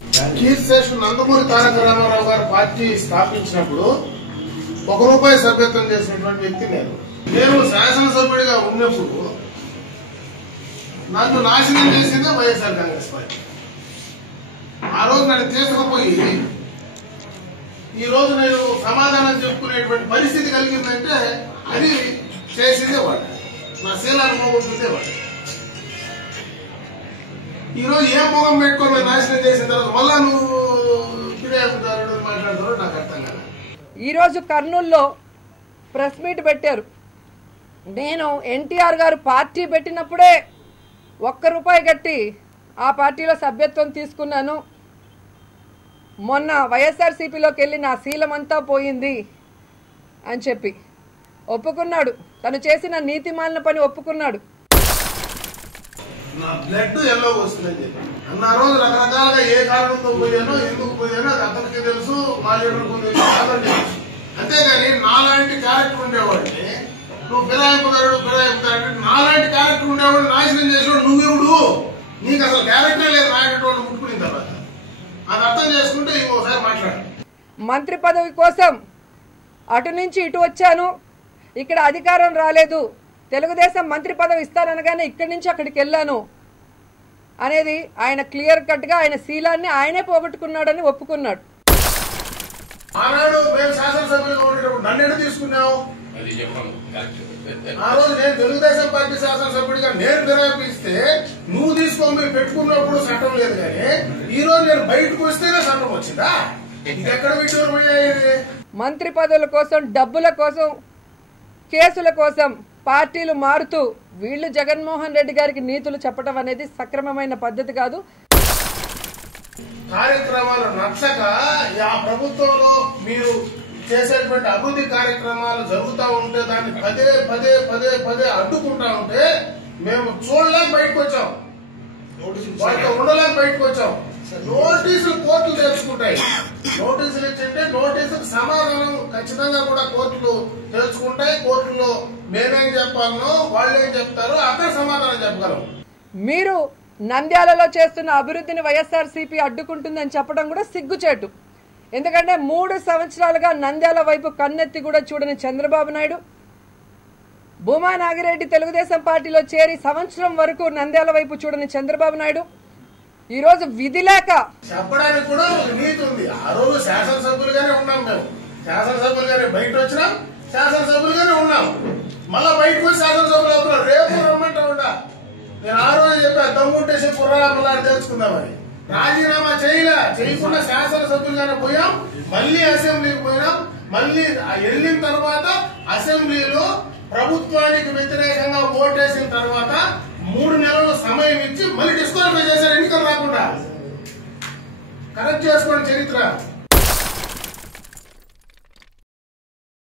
కీర్తిశేషులు నందమూరి తారక రామారావు గారు పార్టీ స్థాపించినప్పుడు ₹1 సభ్యత్వం చేసినటువంటి వ్యక్తి నేను శాసనసభ్యుడిగా ఉన్నప్పుడు నన్ను నాశనం చేసిందే వైఎస్ఆర్ కాంగ్రెస్ పార్టీ. ఆ రోజు నన్ను తీసుకుపోయి ఈ రోజు నేను సమాధానం చెప్పుకునేటువంటి పరిస్థితి కలిగిందంటే అది చేసిందే వాడు, నా శీలాన్ని పోగొట్టిందే వాడు. ఈ రోజు ఏ మొగం పెట్టుకొని నాశనం చేసిన తర్వాత మళ్ళా నువ్వు ఫిర్యాదుదారుడు మాట్లాడతారో నాకు అర్థం కాదు. ఈరోజు కర్నూలులో ప్రెస్ మీట్ పెట్టారు. నేను ఎన్టీఆర్ గారు పార్టీ పెట్టినప్పుడే ₹1 కట్టి ఆ పార్టీలో సభ్యత్వం తీసుకున్నాను. మొన్న వైఎస్ఆర్సీపీలోకి వెళ్ళి నా శీలమంతా పోయింది అని చెప్పి ఒప్పుకున్నాడు. తను చేసిన నీతిమాలిన పని ఒప్పుకున్నాడు. నా బ్లడ్ ఎల్లో వస్తుందని చెప్పి అన్న రోజు రకరకాలుగా ఏ కారణంతో పోయానో ఎందుకు పోయానో అది అతనికి తెలుసు, మా లీడర్కు తెలుసు. అంతేగాని నాలాంటి క్యారెక్టర్ ఉండేవాడిని నువ్వు ఫిరాయింపుదారుడు నాలాంటి క్యారెక్టర్ ఉండేవాడు నాశనం చేసేవాడు నువ్వెవడు, నీకు అసలు క్యారెక్టర్ లేదు నాయకుడు ముట్టుకున్న తర్వాత అది అర్థం చేసుకుంటే ఇంకోసారి మాట్లాడు. మంత్రి పదవి కోసం అటు నుంచి ఇటు వచ్చాను, ఇక్కడ అధికారం రాలేదు, తెలుగుదేశం మంత్రి పదవి ఇస్తారనగానే ఇక్కడి నుంచి అక్కడికి వెళ్ళాను అనేది ఆయన క్లియర్ కట్గా ఆయన శీలాన్ని ఆయనే పోగొట్టుకున్నాడని ఒప్పుకున్నాడు. ఆనాడు మేము శాసనసభ్యులుగా ఉండేటప్పుడు నన్ను ఎటు తీసుకున్నావు? ఆ రోజు నేను తెలుగుదేశం పార్టీ శాసనసభ్యుడిగా నేను ఫిరాయింపు ఇస్తే నువ్వు తీసుకొని పెట్టుకున్నప్పుడు చట్టం లేదు. కానీ ఈ రోజు నేను బయటకు వస్తేనే చట్టం వచ్చిందా? ఇంకెక్కడ పెట్టి మంత్రి పదవుల కోసం, డబ్బుల కోసం, కేసుల కోసం పార్టీలు మారుతూ వీళ్ళు జగన్మోహన్ రెడ్డి గారికి నీతులు చెప్పడం అనేది సక్రమమైన పద్ధతి కాదు. కార్యక్రమాలు నచ్చక ఆ ప్రభుత్వంలో మీరు చేసేటువంటి అభివృద్ధి కార్యక్రమాలు జరుగుతూ ఉంటే దాన్ని పదే పదే పదే పదే అడ్డుకుంటా ఉంటే మేము చూడలేక బయటకు వచ్చాం, వాళ్ళతో ఉండలేక బయటకు వచ్చాం. నోటీసులు కోర్టులు తెలుసుకుంటాయి. నోటీసులు ఇచ్చింటే నోటీసులకు సమాధానం ఖచ్చితంగా కూడా కోర్టులు తెలుసుకుంటాయి. కోర్టులో మేమేం చెప్పాలనో వాళ్ళేం చెప్తారో అక్కడ సమాధానం చెప్పగలం. మీరు నంద్యాలలో చేస్తున్న అభివృద్ధిని వైఎస్ఆర్సీపీ అడ్డుకుంటుందని చెప్పడం కూడా సిగ్గుచేటు. ఎందుకంటే 3 సంవత్సరాలుగా నంద్యాల వైపు కన్నెత్తి కూడా చూడని చంద్రబాబు నాయుడు, భూమా నాగిరెడ్డి తెలుగుదేశం పార్టీలో చేరి సంవత్సరం వరకు నంద్యాల వైపు చూడని చంద్రబాబు నాయుడు ఈ రోజు విధి లేక చెప్పడానికి కూడా నీతి ఉంది. ఆ రోజు శాసనసభ్యులుగానే ఉన్నాం, మేము శాసనసభ్యులుగానే బయట వచ్చినాం, శాసనసభ్యులుగానే ఉన్నాం. మళ్ళా బయటకు వచ్చి శాసనసభ్యులు అవుతున్నాం. రేపు రమ్మంటా ఉంటా. నేను ఆ రోజు చెప్పాను దమ్ముంటేసి పుర్రామలాడి తెలుసుకుందామని. రాజీనామా చేయకుండా శాసనసభ్యులుగానే పోయాం. మళ్ళీ అసెంబ్లీకి పోయినాం. మళ్ళీ వెళ్ళిన తర్వాత అసెంబ్లీలో ప్రభుత్వానికి వ్యతిరేకంగా ఓటేసిన తర్వాత 3 నెలలు సమయం ఇచ్చి మళ్ళీ డిస్క్వాలిఫై చేశారు ఎన్నికలు రాకుండా. కరెక్ట్ చేసుకోండి చరిత్ర.